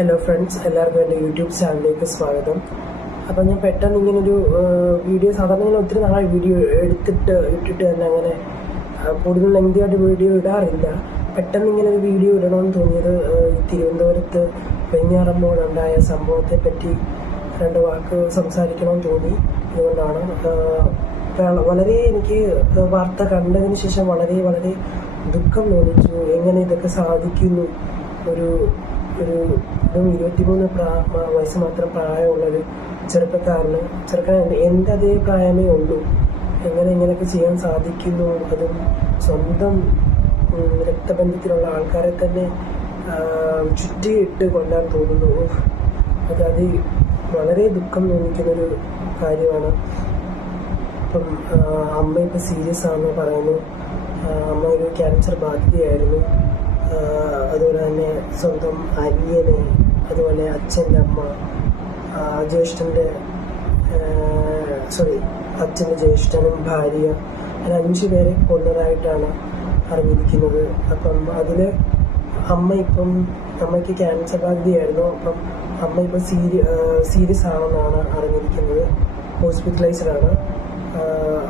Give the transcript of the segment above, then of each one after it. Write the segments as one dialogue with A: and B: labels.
A: Hello friends എല്ലാവർക്കും എന്റെ YouTube ചാനലിലേക്ക് സ്വാഗതം. അപ്പം ഞാൻ പെട്ടെന്ന് ഇങ്ങനൊരു വീഡിയോ സാധാരണ ഞാൻ ഒത്തിരി നാളായി വീഡിയോ എടുത്തിട്ട് ഇട്ടിട്ട് തന്നെ അങ്ങനെ കൂടുതൽ ലെങ്തിയായിട്ട് വീഡിയോ ഇടാറില്ല. പെട്ടെന്ന് ഇങ്ങനെ ഒരു വീഡിയോ ഇടണമെന്ന് തോന്നിയത് തിരുവനന്തപുരത്ത് പെഞ്ഞാറമ്പോഴുണ്ടായ സംഭവത്തെ പറ്റി രണ്ട് വാക്ക് സംസാരിക്കണമെന്ന് തോന്നി. അതുകൊണ്ടാണ് വളരെ എനിക്ക് വാർത്ത കണ്ടതിന് ശേഷം വളരെ വളരെ ദുഃഖം തോന്നിച്ചു. എങ്ങനെ ഇതൊക്കെ സാധിക്കുന്നു? ഒരു ഒരു വെറും ഇരുപത്തിമൂന്ന് വയസ്സ് മാത്രം പ്രായമുള്ളൊരു ചെറുപ്പക്കാരന്. ചെറുക്കൻ എന്റെ അതേ പ്രായമേ ഉള്ളൂ. എങ്ങനെ ഇങ്ങനെയൊക്കെ ചെയ്യാൻ സാധിക്കുന്നു? അതും സ്വന്തം രക്തബന്ധത്തിലുള്ള ആൾക്കാരെ തന്നെ ചുറ്റിയിട്ട് കൊല്ലാൻ തോന്നുന്നു. അത് അത് വളരെ ദുഃഖം തോന്നിക്കുന്നൊരു കാര്യമാണ്. ഇപ്പം അമ്മ ഇപ്പം സീരിയസ് ആണെന്ന് പറയുന്നു. അമ്മ ഒരു ക്യാൻസർ ബാധിതയായിരുന്നു. അതുപോലെ തന്നെ സ്വന്തം അനിയനെ അതുപോലെ അച്ഛന്റെ അമ്മ ജ്യേഷ്ഠന്റെ സോറി അച്ഛന്റെ ജ്യേഷ്ഠനും ഭാര്യ അങ്ങനെ അഞ്ചു പേരെ കൊന്നതായിട്ടാണ് അറിഞ്ഞിരിക്കുന്നത്. അപ്പം അതിൽ അമ്മ ഇപ്പം അമ്മയ്ക്ക് ക്യാൻസർ ബാധിതയായിരുന്നു. അപ്പം അമ്മ ഇപ്പം സീരി സീരിയസ് ആണെന്നാണ് അറിഞ്ഞിരിക്കുന്നത്. ഹോസ്പിറ്റലൈസ്ഡ് ആണ്.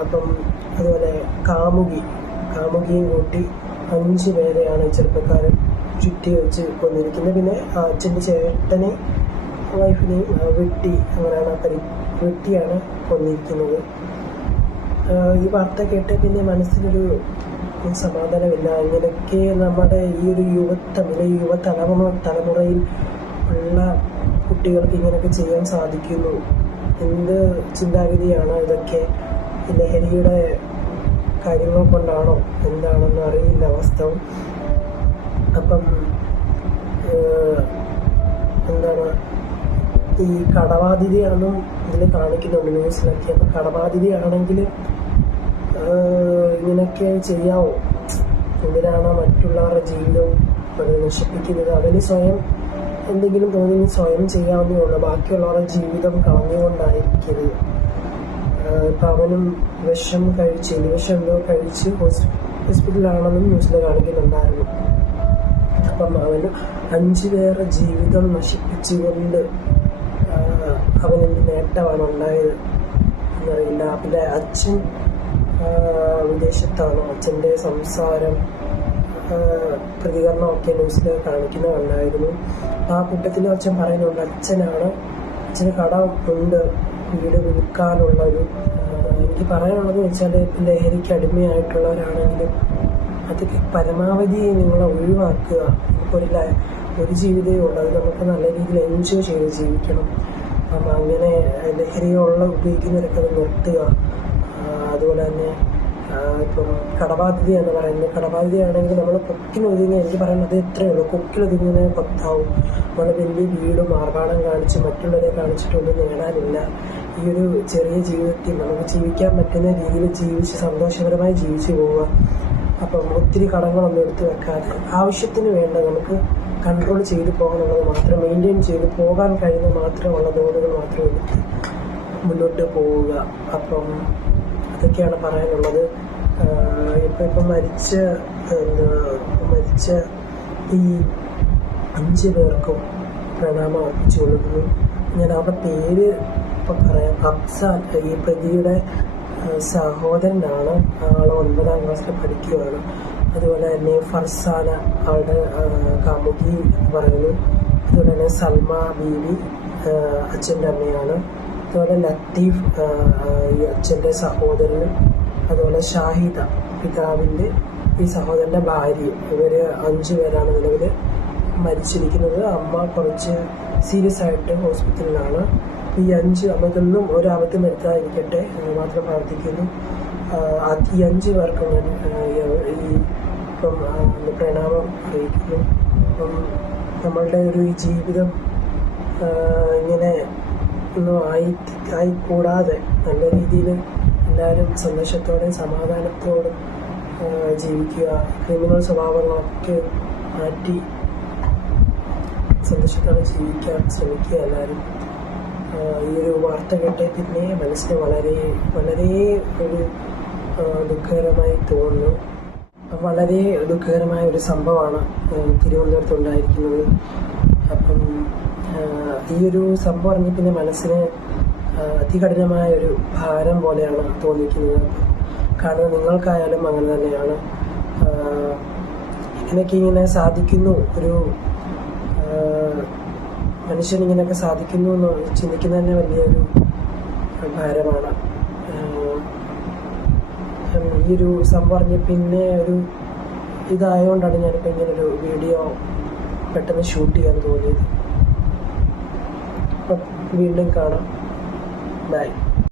A: അപ്പം അതുപോലെ കാമുകി കാമുകിയും കൂട്ടി അഞ്ച് പേരെയാണ് ചെറുപ്പക്കാരൻ ചുറ്റി വെച്ച് കൊന്നിരിക്കുന്നത്. പിന്നെ ആ അച്ഛന്റെ ചേട്ടനെ വൈഫിനെയും ആ, വെട്ടി അങ്ങനെയാണ് പരി വെട്ടിയാണ് കൊന്നിരിക്കുന്നത്. ഈ വാർത്ത കേട്ട് പിന്നെ മനസ്സിനൊരു സമാധാനമില്ല. ഇങ്ങനെയൊക്കെ നമ്മുടെ ഈ ഒരു യുവത്വം യുവ തലമുറ തലമുറയിൽ ഉള്ള കുട്ടികൾക്ക് ഇങ്ങനെയൊക്കെ ചെയ്യാൻ സാധിക്കുന്നു. എന്ത് ചിന്താഗതിയാണ് ഇതൊക്കെ? ലഹരിയുടെ കാര്യങ്ങൾ കൊണ്ടാണോ? എന്താണെന്ന് വാസ്തവം അപ്പം എന്താണ് ഈ കടബാധിതയാണെന്നും ഇതിൽ കാണിക്കുന്നുണ്ട് ന്യൂസിലൊക്കെ. അപ്പം കടബാധിതയാണെങ്കിൽ ഇങ്ങനെയൊക്കെ ചെയ്യാവോ? എന്തിനാണ് മറ്റുള്ളവരുടെ ജീവിതം നശിപ്പിക്കുന്നത്? അവന് സ്വയം എന്തെങ്കിലും തോന്നി സ്വയം ചെയ്യാവുന്നേ ഉള്ളൂ. ബാക്കിയുള്ളവരുടെ ജീവിതം കളഞ്ഞുകൊണ്ടായിരിക്കരുത്. അവനും വിഷം കഴിച്ച് എലിവിഷം എന്തോ കഴിച്ച് ഹോസ് ഹോസ്പിറ്റലിലാണെന്നും ന്യൂസിൽ കാണിക്കുന്നുണ്ടായിരുന്നു. അപ്പം അവന് അഞ്ചു പേരുടെ ജീവിതം നശിപ്പിച്ചുകൊണ്ട് അവനൊരു നേട്ടമാണ് ഉണ്ടായത് എന്നറിയില്ല പിന്നെ അച്ഛൻ വിദേശത്താണ്. അച്ഛന്റെ സംസാരം പ്രതികരണമൊക്കെ ന്യൂസിൽ കാണിക്കുന്നതുണ്ടായിരുന്നു. ആ കൂട്ടത്തിൽ അച്ഛൻ പറയുന്നുണ്ട് അച്ഛനാണ് അച്ഛന് കട ഉണ്ട് വീട് വിൽക്കാനുള്ള ഒരു എനിക്ക് പറയാനുള്ളത് വെച്ചാൽ ലഹരിക്ക് അടിമയായിട്ടുള്ളവരാണെങ്കിലും അത് പരമാവധി നിങ്ങളെ ഒഴിവാക്കുക. ഒരു ഒരു ജീവിതമേ ഉള്ളൂ. അത് നമുക്ക് നല്ല രീതിയിൽ എൻജോയ് ചെയ്ത് ജീവിക്കണം. അപ്പം അങ്ങനെ ലഹരിയുള്ള ഉപയോഗിക്കുന്നവരൊക്കെ അത് നിർത്തുക. അതുപോലെ തന്നെ ഇപ്പം കടബാധ്യത എന്ന് പറയുന്നത് കടബാധ്യതയാണെങ്കിൽ നമ്മൾ കൊക്കിനൊതുങ്ങി എനിക്ക് പറയുന്നത് ഇത്രയേ ഉള്ളൂ. കൊക്കിലൊതുങ്ങുന്നേ പത്താവും. നമ്മൾ വലിയ വീടും ആർഭാടം കാണിച്ച് മറ്റുള്ളവരെ കാണിച്ചിട്ടൊന്നും നേടാനില്ല. ഈ ഒരു ചെറിയ ജീവിതത്തിൽ നമുക്ക് ജീവിക്കാൻ പറ്റുന്ന രീതിയിൽ ജീവിച്ച് സന്തോഷകരമായി ജീവിച്ചു പോവുക. അപ്പം ഒത്തിരി കടങ്ങളൊന്നും എടുത്തു വെക്കാതെ ആവശ്യത്തിന് വേണ്ട നമുക്ക് കൺട്രോൾ ചെയ്ത് പോകാനുള്ളത് മാത്രം മെയിന്റെയിൻ ചെയ്ത് പോകാൻ കഴിയുന്ന മാത്രമുള്ള ലോണുകൾ മാത്രം എടുത്ത് മുന്നോട്ട് പോവുക. അപ്പം അതൊക്കെയാണ് പറയാനുള്ളത്. ഇപ്പം ഇപ്പം മരിച്ച മരിച്ച ഈ അഞ്ച് പേർക്കും പ്രണാമം അർപ്പിച്ചു കൊടുക്കുന്നു ഞാൻ അവരുടെ പേര് ഇപ്പം പറയാം അഫ്സാൻ ഈ പ്രതിയുടെ സഹോദരനാണ് ആൾ ഒൻപതാം ക്ലാസ്സിൽ പഠിക്കുകയാണ് അതുപോലെ തന്നെ ഫർസാന ആഹ് കാമുകി പറയുന്നു. അതുപോലെ തന്നെ സൽമ ബീവി അച്ഛന്റെ അമ്മയാണ്. അതുപോലെ ലത്തീഫ് ഈ അച്ഛന്റെ സഹോദരനും അതുപോലെ ഷാഹിദ പിതാവിന്റെ ഈ സഹോദരന്റെ ഭാര്യയും. ഇവർ അഞ്ചു പേരാണ് നിലവിൽ മരിച്ചിരിക്കുന്നത്. അമ്മ കുറച്ച് സീരിയസ് ആയിട്ട് ഹോസ്പിറ്റലിലാണ് ഈ അഞ്ച് അമ്മയ്ക്കൊന്നും ഒരാപത്തും വരുത്താതിരിക്കട്ടെ മാത്രം പ്രാർത്ഥിക്കുന്നു. ഈ അഞ്ച് പേർക്കും ഈ ഇപ്പം പ്രണാമം അറിയിക്കുന്നു. അപ്പം നമ്മളുടെ ഒരു ജീവിതം ഇങ്ങനെ ഒന്നും ആയി ആയിക്കൂടാതെ കൂടാതെ നല്ല രീതിയിൽ എല്ലാവരും സന്തോഷത്തോടെയും സമാധാനത്തോടും ജീവിക്കുക. ക്രിമിനൽ സ്വഭാവങ്ങളൊക്കെ മാറ്റി സന്തോഷത്തോടെ ജീവിക്കാൻ ശ്രമിക്കുക എല്ലാവരും. ഈ ഒരു വാർത്ത കേട്ടതിനെ മനസ്സിന് വളരെ വളരെ ഒരു ദുഃഖകരമായി തോന്നുന്നു. വളരെ ദുഃഖകരമായ ഒരു സംഭവമാണ് തിരുവനന്തപുരത്ത് ഉണ്ടായിരിക്കുന്നത്. അപ്പം ഈ ഒരു സംഭവം അറിഞ്ഞ് പിന്നെ മനസ്സിന് അതികഠിനമായ ഒരു ഭാരം പോലെയാണ് തോന്നിക്കുന്നത്. കാരണം നിങ്ങൾക്കായാലും അങ്ങനെ തന്നെയാണ്. എനിക്ക് ഇങ്ങനെയൊക്കെ ഇങ്ങനെ സാധിക്കുന്നു ഒരു മനുഷ്യൻ ഇങ്ങനെയൊക്കെ സാധിക്കുന്നു എന്ന് ചിന്തിക്കുന്ന തന്നെ വലിയൊരു ഭാരമാണ്. ഈ ഒരു സംഭവം പറഞ്ഞ് പിന്നെ ഒരു ഇതായതുകൊണ്ടാണ് ഞാനിപ്പോൾ ഇങ്ങനെ ഒരു വീഡിയോ പെട്ടെന്ന് ഷൂട്ട് ചെയ്യാൻ തോന്നിയത്. വീണ്ടും കാണാം. ബൈ.